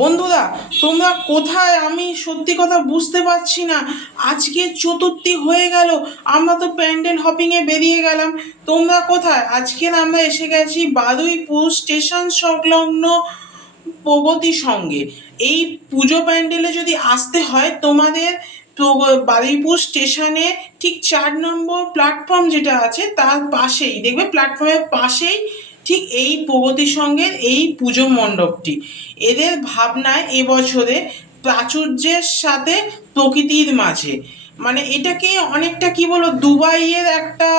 বন্ধুরা, তোমরা কোথায়? আমি সত্যি কথা বুঝতে পারছি না। আজকে চতুর্থী হয়ে গেল, আমরা তো প্যান্ডেল হপিংয়ে বেরিয়ে গেলাম। তোমরা কোথায়? আজকের আমরা এসে গেছি বারুইপুর স্টেশন সংলগ্ন প্রগতি সঙ্গে। এই পুজো প্যান্ডেলে যদি আসতে হয় তোমাদের বারুইপুর স্টেশনে ঠিক 4 নম্বর প্ল্যাটফর্ম যেটা আছে তার পাশেই দেখবে, প্ল্যাটফর্মের পাশেই ঠিক এই প্রগতি সঙ্গের এই পুজো মণ্ডপটি। এদের ভাবনায় এবছরে প্রাচুর্যের সাথে প্রকৃতির মাঝে, মানে এটাকে অনেকটা কি বলো, দুবাইয়ের একটা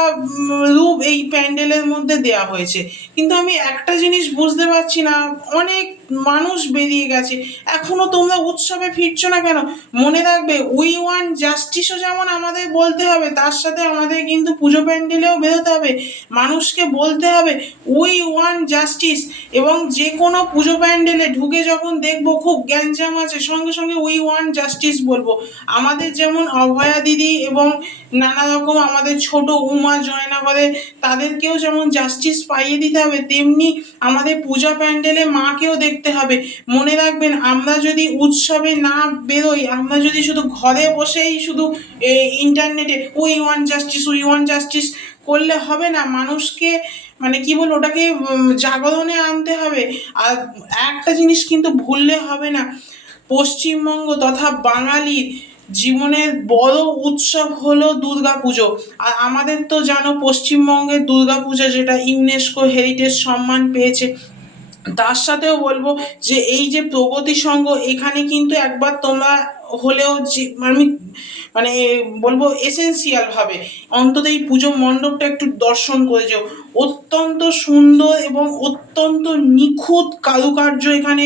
রূপ এই প্যান্ডেলের মধ্যে দেয়া হয়েছে। কিন্তু আমি একটা জিনিস বুঝতে পারছি না, অনেক মানুষ বেরিয়ে গেছে, এখনো তোমরা উৎসবে ফিরছো না কেন? মনে রাখবে, উই ওয়ান্ট জাস্টিসও যেমন আমাদের বলতে হবে, তার সাথে আমাদের কিন্তু পুজো প্যান্ডেলেও বেরোতে হবে, মানুষকে বলতে হবে উই ওয়ান্ট জাস্টিস। এবং যে কোনো পুজো প্যান্ডেলে ঢুকে যখন দেখবো খুব গ্যাঞ্জাম আছে, সঙ্গে সঙ্গে উই ওয়ান্ট জাস্টিস বলবো। আমাদের যেমন অভয়া দিদি এবং নানা রকম আমাদের ছোট উমা জয়নগরে, তাদেরকেও যেমন জাস্টিস পাইয়ে দিতে হবে, তেমনি আমাদের পূজা প্যান্ডেলে মাকেও দেখতে হবে। মনে রাখবেন, আমরা যদি উৎসবে না বেরোই, আমরা যদি শুধু ঘরে বসেই শুধু ইন্টারনেটে we want justice we want justice করলে হবে না। মানুষকে মানে কি বলবো, ওটাকে জাগরণে আনতে হবে। আর একটা জিনিস কিন্তু ভুললে হবে না, পশ্চিমবঙ্গ তথা বাঙালির জীবনের বড় উৎসব হলো দুর্গাপুজো। আর আমাদের তো জানো, পশ্চিমবঙ্গের দুর্গাপূজা যেটা ইউনেস্কো হেরিটেজ সম্মান পেয়েছে। তার সাথেও বলবো যে এই যে প্রগতি সংঘ, এখানে কিন্তু একবার তোমরা হলেও যে আমি মানে বলবো এসেন্সিয়াল ভাবে অন্তত এই পুজো মণ্ডপটা একটু দর্শন করে যাও। অত্যন্ত সুন্দর এবং অত্যন্ত নিখুঁত কারুকার্য এখানে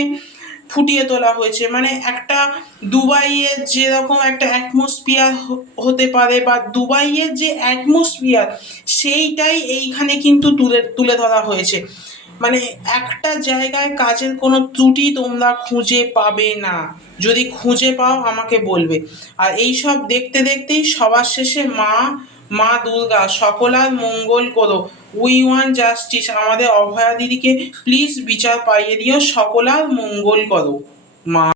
ফুটিয়ে তোলা হয়েছে। মানে একটা দুবাইয়ের যেরকম একটা অ্যাটমসফিয়ার হতে পারে, বা দুবাইয়ের যে অ্যাটমসফিয়ার, সেইটাই এইখানে কিন্তু তুলে তুলে ধরা হয়েছে। মানে একটা জায়গায় কাজের কোনো ত্রুটি তোমরা খুঁজে পাবে না। যদি খুঁজে পাও আমাকে বলবে। আর এই সব দেখতে দেখতেই সবার শেষে মা, মা দুর্গা সকলার মঙ্গল করো, উই ওয়ান্ট জাস্টিস, আমাদের অভয়া দিদিকে প্লিজ বিচার পাইয়ে দিও, সকলার মঙ্গল করো মা।